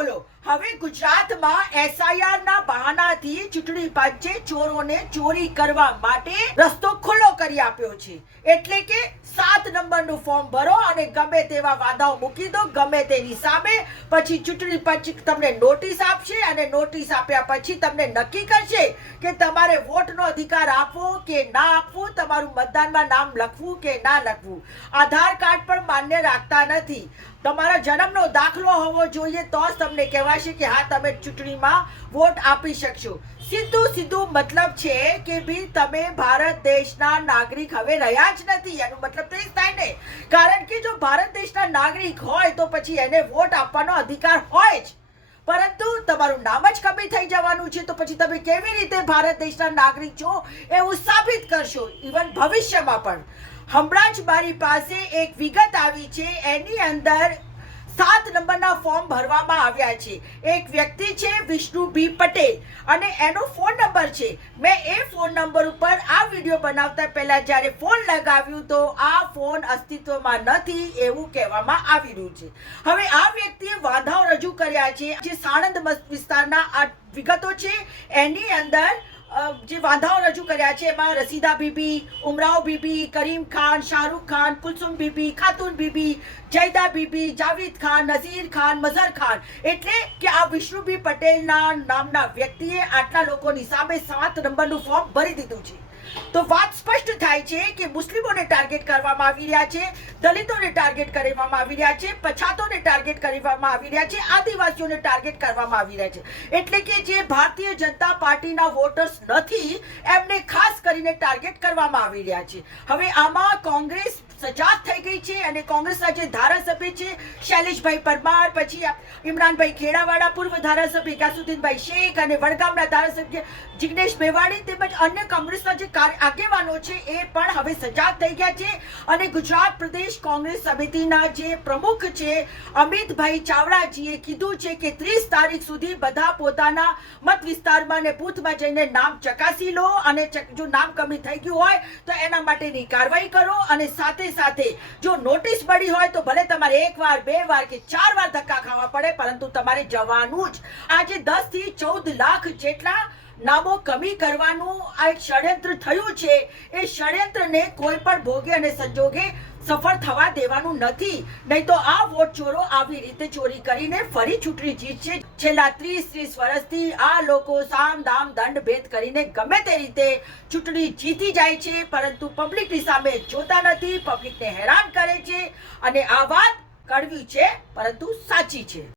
બોલો હવે ગુજરાતમાં એસઆઈઆર ના બહાનાથી ચૂંટણી પંચે ચોરોને ચોરી કરવા માટે રસ્તો ખુલ્લો કરી આપ્યો છે। એટલે કે 7 નંબરનું ફોર્મ ભરો અને ગમે તેવા વાદાઓ મૂકી દો ગમે તેની સામે, પછી ચૂંટણી પંચ તમને નોટિસ આપશે અને નોટિસ આપ્યા પછી તમને નક્કી કરશે કે તમારે વોટનો અધિકાર આપવો કે ના આપવો, તમારું મતદાનમાં નામ લખવું કે ના લખવું। આધાર કાર્ડ પણ માન્ય રાખતા નથી। તમારા જન્મનો દાખલો હોવો જોઈએ તો જ તમને કહેવાશે કે હા તમે ચૂંટણીમાં વોટ આપી શકશો। સીધું મતલબ છે કે ભઈ તમે ભારત દેશના નાગરિક હવે રહ્યા જ નથી। એનો મતલબ તો એ થાય ને, કારણ કે જો ભારત દેશના નાગરિક હોય તો પછી એને વોટ આપવાનો અધિકાર હોય જ, પરંતુ તમારું નામ જ કમી થઈ જવાનું છે તો પછી તમે કેવી રીતે ભારત દેશના નાગરિક છો એવું સાબિત કરશો ઇવન ભવિષ્યમાં પણ। હમણાં જ મારી પાસે એક વિગત આવી છે, એની અંદર 7 નંબરના ફોર્મ ભરવામાં આવ્યા છે। એક વ્યક્તિ છે વિષ્ણુ બી પટેલ અને એનો ફોન નંબર છે। મેં એ ફોન નંબર ઉપર આ વિડીયો બનાવતા પહેલા જ્યારે ફોન લગાવ્યું તો આ ફોન અસ્તિત્વમાં નથી એવું કહેવામાં આવી રહ્યું છે। હવે આ વ્યક્તિએ વાંધાઓ રજૂ કર્યા છે, જે સાણંદ વિસ્તારના આ વિગતો છે એની અંદર જે વાંધાઓ રજૂ કર્યા છે એમાં રસીદા બીબી, ઉમરાવ બીબી, કરીમ ખાન, શાહરુખ ખાન, કુલસુમ બીબી, ખાતુન બીબી, જયદા બીબી, જાવેદ ખાન, નઝીર ખાન, મઝહર ખાન, એટલે કે આ વિષ્ણુબી પટેલના નામના વ્યક્તિએ આટલા લોકોની સામે 7 નંબરનું ફોર્મ ભરી દીધું છે। તો વાત સ્પષ્ટ થાય છે કે મુસ્લિમોને ટાર્ગેટ કરવામાં આવી રહ્યા છે, દલિતોને ટાર્ગેટ કરવામાં આવી રહ્યા છે, પછાતોને ટાર્ગેટ કરવામાં આવી રહ્યા છે, આદિવાસીઓને ટાર્ગેટ કરવામાં આવી રહ્યા છે। એટલે કે જે ભારતીય જનતા પાર્ટીના વોટર્સ નથી એમને ખાસ કરીને ટાર્ગેટ કરવામાં આવી રહ્યા છે। હવે આમાં કોંગ્રેસ સજાગ થઈ ગઈ છે અને કોંગ્રેસના જે ધારાસભ્ય છે શૈલેષભાઈ પરમાર, પછી ઇમરાનભાઈ ખેડાવાળા, પૂર્વ ધારાસભ્ય ગાસુદ્દીનભાઈ શેખ અને વડગામના ધારાસભ્ય જિગ્નેશ મેવાણી તેમજ અન્ય કોંગ્રેસના જે આગેવાનો છે એ પણ હવે સજાગ થઈ ગયા છે। અને ગુજરાત પ્રદેશ કોંગ્રેસ સમિતિના જે પ્રમુખ છે અમિતભાઈ ચાવડાજીએ કીધું છે કે 30 તારીખ સુધી બધા પોતાના મત વિસ્તારમાં ને બૂથમાં જઈને નામ ચકાસી લો અને જો નામ કમી થઈ ગયું હોય તો એના માટેની કાર્યવાહી કરો અને સાથે જો નોટિસ મળી હોય તો ભલે તમારે 1 વાર 2 વાર કે 4 વાર ધક્કા ખાવા પડે, પરંતુ તમારે જવાનું જ। આજે 10 થી 14 લાખ જેટલા નામો કમી કરવાનું આ એક ષડયંત્ર થયું છે। એ ષડયંત્રને કોઈ પણ ભોગે અને સંજોગે સફળ થવા દેવાનું નથી, નહીં તો આ વોટ ચોરો આવી રીતે ચોરી કરીને ફરી ચૂંટણી જીતશે। છેલ્લા 30 વર્ષથી આ લોકો સામ દામ દંડ ભેદ કરીને ગમે તે રીતે ચૂંટણી જીતી જાય છે, પરંતુ પબ્લિકની સામે જોતા નથી, પબ્લિકને હેરાન કરે છે અને આ વાત કડવી છે પરંતુ સાચી છે।